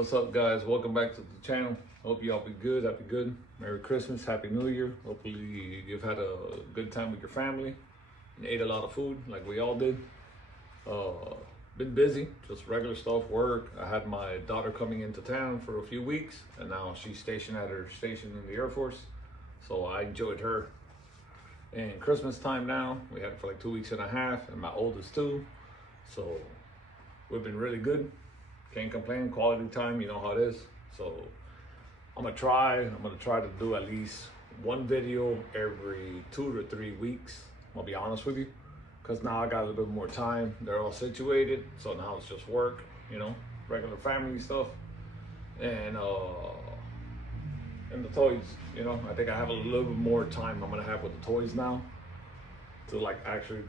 What's up, guys? Welcome back to the channel. Hope y'all be good. Happy good. Merry Christmas. Happy New Year. Hopefully you've had a good time with your family and ate a lot of food like we all did. Been busy, just regular stuff, work. I had my daughter coming into town for a few weeks, and now she's stationed at her station in the Air Force. So I enjoyed her. And Christmas time now, we had it for like 2.5 weeks, and my oldest too. So we've been really good. Can't complain. Quality time, you know how it is. So I'm gonna try to do at least one video every 2 to 3 weeks. I'll be honest with you, because now I got a little bit more time. They're all situated, so now it's just work, you know, regular family stuff, and the toys. You know, I think I have a little bit more time I'm gonna have with the toys now to like actually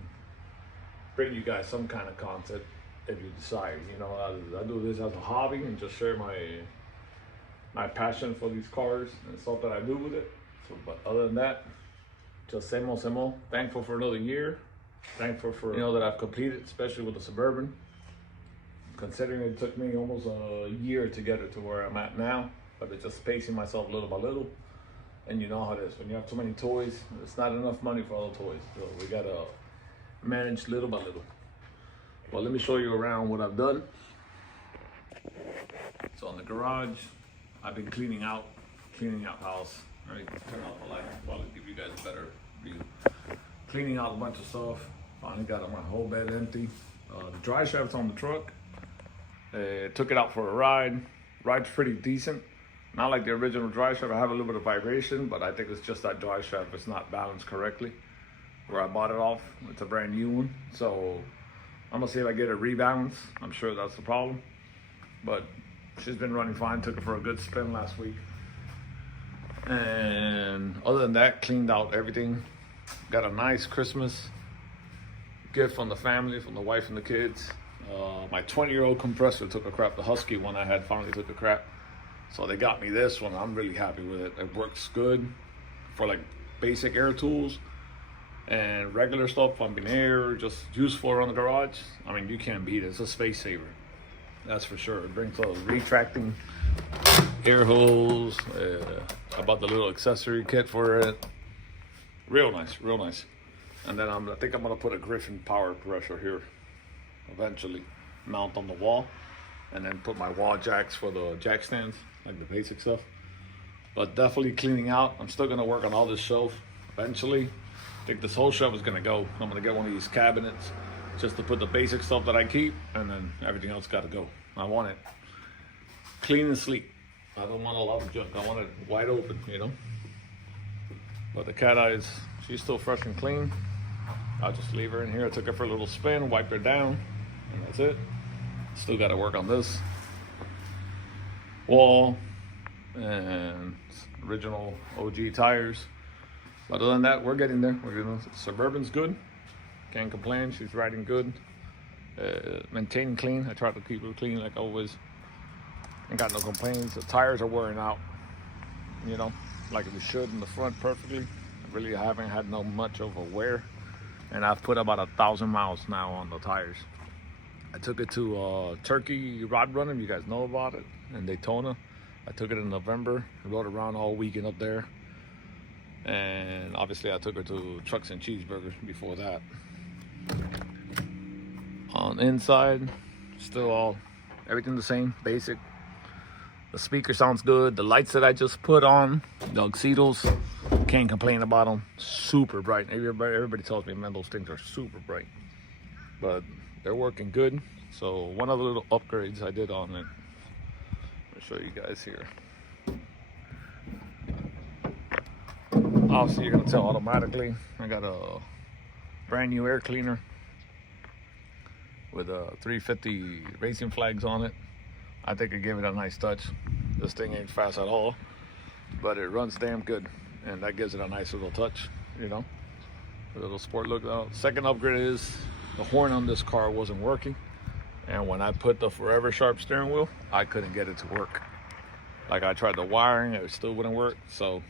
bring you guys some kind of content. If you decide, you know, I do this as a hobby and just share my passion for these cars and stuff that I do with it. So, but other than that, just same old. Thankful for another year. Thankful for, you know, that I've completed, especially with the Suburban. Considering it took me almost a year to get it to where I'm at now, but it's just pacing myself little by little. And you know how it is. When you have too many toys, it's not enough money for all the toys. So we gotta manage little by little. Well, let me show you around what I've done. So in the garage, I've been cleaning out house. All right, turn off the light while I give you guys a better view. Cleaning out a bunch of stuff. Finally got my whole bed empty. The dry shaft's on the truck. Took it out for a ride. Ride's pretty decent. Not like the original dry shaft. I have a little bit of vibration, but I think it's just that dry shaft is not balanced correctly. Where I bought it off, it's a brand new one. So I'm gonna see if I get a rebalance. I'm sure that's the problem, but she's been running fine. Took her for a good spin last week. And other than that, cleaned out everything. Got a nice Christmas gift from the family, from the wife and the kids. My 20-year-old compressor took a crap. The Husky one I had finally took a crap. So they got me this one. I'm really happy with it. It works good for like basic air tools. And regular stuff, pumping air, just useful around the garage. I mean, you can't beat it. It's a space saver, that's for sure. It brings those retracting air holes. I bought the little accessory kit for it. Real nice. And then I think I'm gonna put a Griffin power pressure here eventually, mount on the wall, and then put my wall jacks for the jack stands, like the basic stuff. But definitely cleaning out. I'm still gonna work on all this shelf eventually. I think this whole shelf is gonna go. I'm gonna get one of these cabinets just to put the basic stuff that I keep, and then everything else gotta go. I want it clean and sleek. I don't want a lot of junk. I want it wide open, you know. But the cat eyes, she's still fresh and clean. I'll just leave her in here. I took her for a little spin, wiped her down, and that's it. Still gotta work on this wall and original OG tires. Other than that, we're getting there. Suburban's good. Can't complain. She's riding good. Maintaining clean. I try to keep her clean like always. Ain't got no complaints. The tires are wearing out, you know, like it should in the front perfectly. I really haven't had no much of a wear. And I've put about 1,000 miles now on the tires. I took it to Turkey Rod Running. You guys know about it, in Daytona. I took it in November. I rode around all weekend up there. And obviously I took her to Trucks and Cheeseburgers before that. On the inside, still everything the same, basic. The speaker sounds good. The lights that I just put on, the Oxidos, can't complain about them. Super bright. Everybody tells me, man, those things are super bright. But they're working good. So one of the little upgrades I did on it, I'll show you guys here. Obviously, you're gonna tell automatically. I got a brand new air cleaner with 350 racing flags on it. I think it gave it a nice touch. This thing ain't fast at all, but it runs damn good, and that gives it a nice little touch, you know, a little sport look. Second upgrade is the horn on this car wasn't working, and when I put the Forever Sharp steering wheel, I couldn't get it to work. Like I tried the wiring, it still wouldn't work. So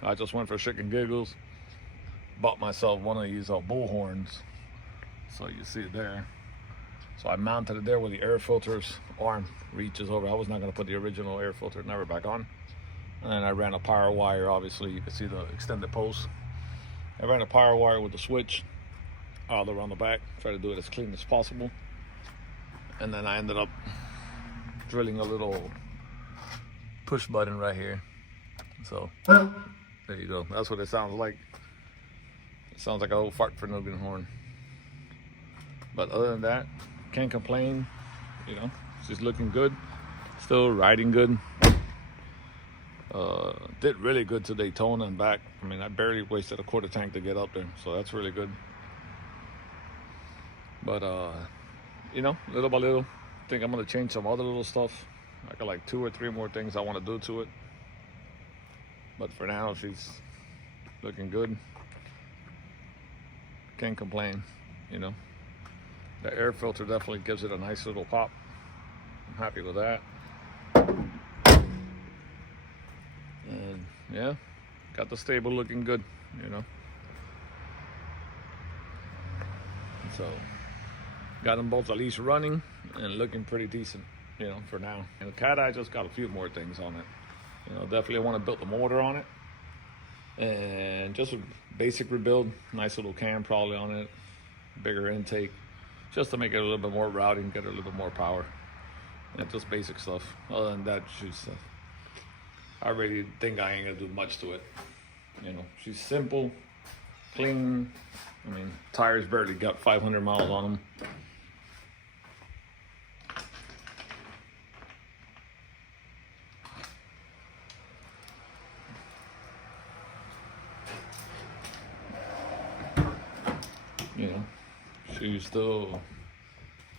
I just went for shit and giggles, bought myself one of these bull horns. So you see it there. So I mounted it there where the air filter's arm reaches over. I was not going to put the original air filter never back on. And then I ran a power wire. Obviously, you can see the extended post. I ran a power wire with the switch all around the back. Try to do it as clean as possible. And then I ended up drilling a little push button right here. So there you go. That's what it sounds like. It sounds like a old fart for Nubian horn. But other than that, can't complain. You know, she's looking good. Still riding good. Did really good to Daytona and back. I mean, I barely wasted a quarter tank to get up there, so that's really good. But you know, little by little, I think I'm gonna change some other little stuff. I got like 2 or 3 more things I want to do to it. But for now, she's looking good. Can't complain, you know. The air filter definitely gives it a nice little pop. I'm happy with that. And yeah, got the stable looking good, you know. So got them both at least running and looking pretty decent, you know, for now. And the cat eye just got a few more things on it. You know, definitely want to build the motor on it. And just a basic rebuild, nice little cam probably on it, bigger intake, just to make it a little bit more routing, get a little bit more power. And just basic stuff. Other than that, I really think I ain't gonna do much to it. You know, she's simple, clean. I mean, tires barely got 500 miles on them. You know, she's still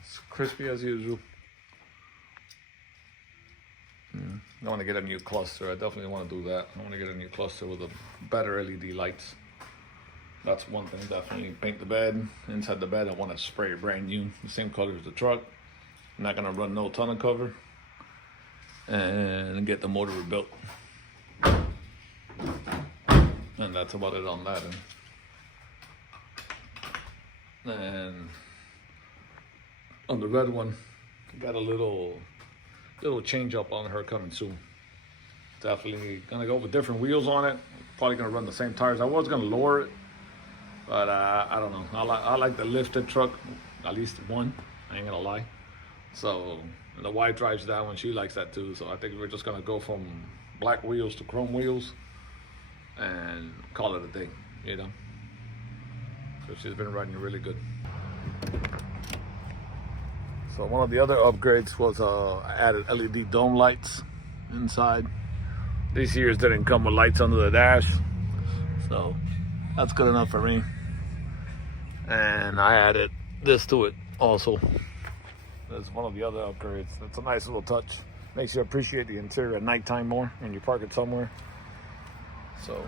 as crispy as usual. I want to get a new cluster. I definitely want to do that. I want to get a new cluster with a better LED lights. That's one thing. Definitely paint the bed. Inside the bed, I want to spray it brand new, the same color as the truck. I'm not gonna run no tonneau cover, and get the motor rebuilt. And that's about it on that. And on the red one, got a little change up on her coming soon. Definitely gonna go with different wheels on it. Probably gonna run the same tires. I was gonna lower it, but I don't know. I like the lifted truck, at least one. I ain't gonna lie. So and the wife drives that one. She likes that too. So I think we're just gonna go from black wheels to chrome wheels and call it a day. You know. So she's been riding really good. So one of the other upgrades was I added LED dome lights inside. These years didn't come with lights under the dash, so that's good enough for me. And I added this to it also. That's one of the other upgrades. It's a nice little touch. Makes you appreciate the interior at nighttime more when you park it somewhere. So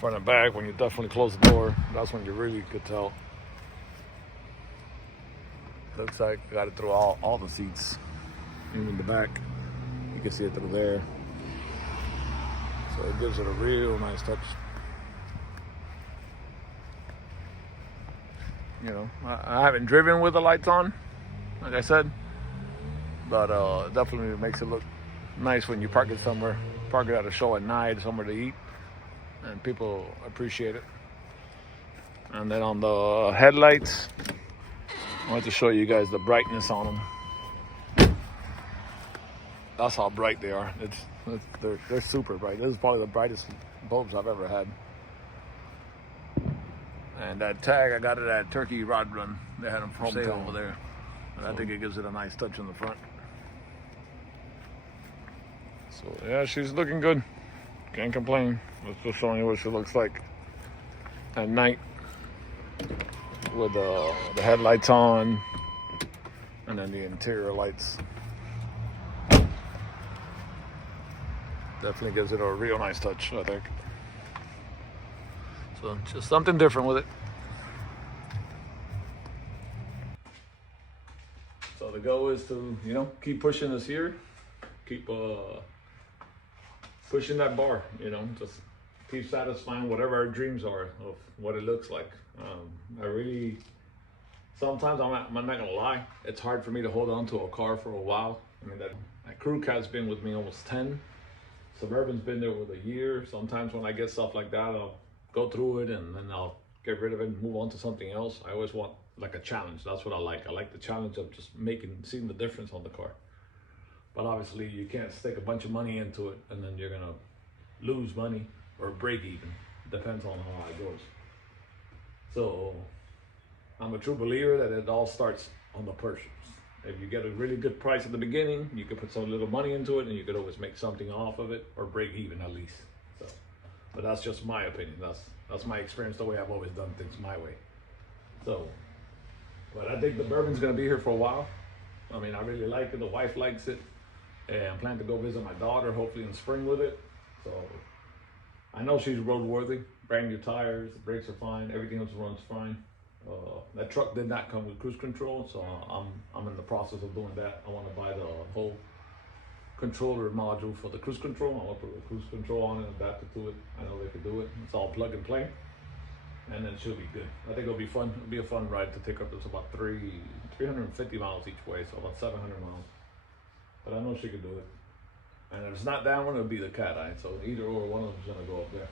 front and back, when you definitely close the door, that's when you really could tell. Looks like I got it through all the seats, even in the back. You can see it through there. So it gives it a real nice touch. You know, I haven't driven with the lights on, like I said, but definitely makes it look nice when you park it somewhere. Park it at a show at night, somewhere to eat, and people appreciate it. And then on the headlights, I want to show you guys the brightness on them. That's how bright they are. They're super bright. This is probably the brightest bulbs I've ever had. And that tag, I got it at Turkey Rod Run. They had them for sale over there. And I think it gives it a nice touch in the front. So yeah, she's looking good. Can't complain. Let's just showing you what she looks like at night with the headlights on and then the interior lights. Definitely gives it a real nice touch, I think. So just something different with it. So the goal is to, you know, keep pushing this here, keep pushing that bar, you know, just keep satisfying whatever our dreams are of what it looks like. I really Sometimes I'm not gonna lie, it's hard for me to hold on to a car for a while. I mean, that crew cab's been with me almost 10. Suburban's been there with a year. Sometimes when I get stuff like that, I'll go through it and then I'll get rid of it and move on to something else. I always want like a challenge. That's what I like. I like the challenge of just seeing the difference on the car. But obviously you can't stick a bunch of money into it and then you're gonna lose money or break even. Depends on how it goes. So I'm a true believer that it all starts on the purchase. If you get a really good price at the beginning, you could put some little money into it and you could always make something off of it or break even at least. So, but that's just my opinion. That's my experience, the way I've always done things my way. So, but I think the Bourbon's gonna be here for a while. I mean, I really like it, the wife likes it, and I'm planning to go visit my daughter hopefully in spring with it. So I know she's roadworthy, brand new tires, the brakes are fine, everything else runs fine. That truck did not come with cruise control, so I'm in the process of doing that. I want to buy the whole controller module for the cruise control. I want to put the cruise control on it, adapt it to it. I know they could do it. It's all plug and play, and then she'll be good. I think it'll be fun. It'll be a fun ride to take up. It's about 350 miles each way, so about 700 miles. But I know she could do it. And if it's not that one, it'll be the cat eye. So either or, one of them's gonna go up there.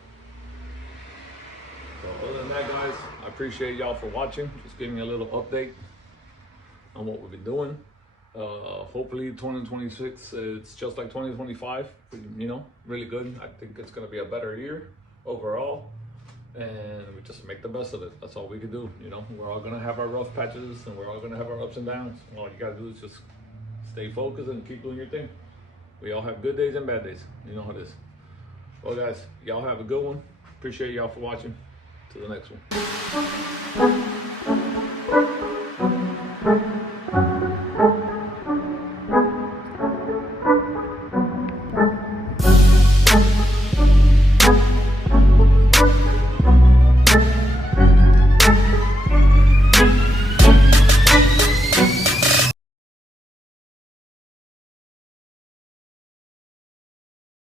So other than that, guys, I appreciate y'all for watching. Just giving you a little update on what we've been doing. Hopefully 2026, it's just like 2025, you know, really good. I think it's gonna be a better year overall. And we just make the best of it. That's all we can do, you know. We're all gonna have our rough patches and we're all gonna have our ups and downs. All you gotta do is just stay focused and keep doing your thing. We all have good days and bad days. You know how it is. Well, guys, y'all have a good one. Appreciate y'all for watching. To the next one.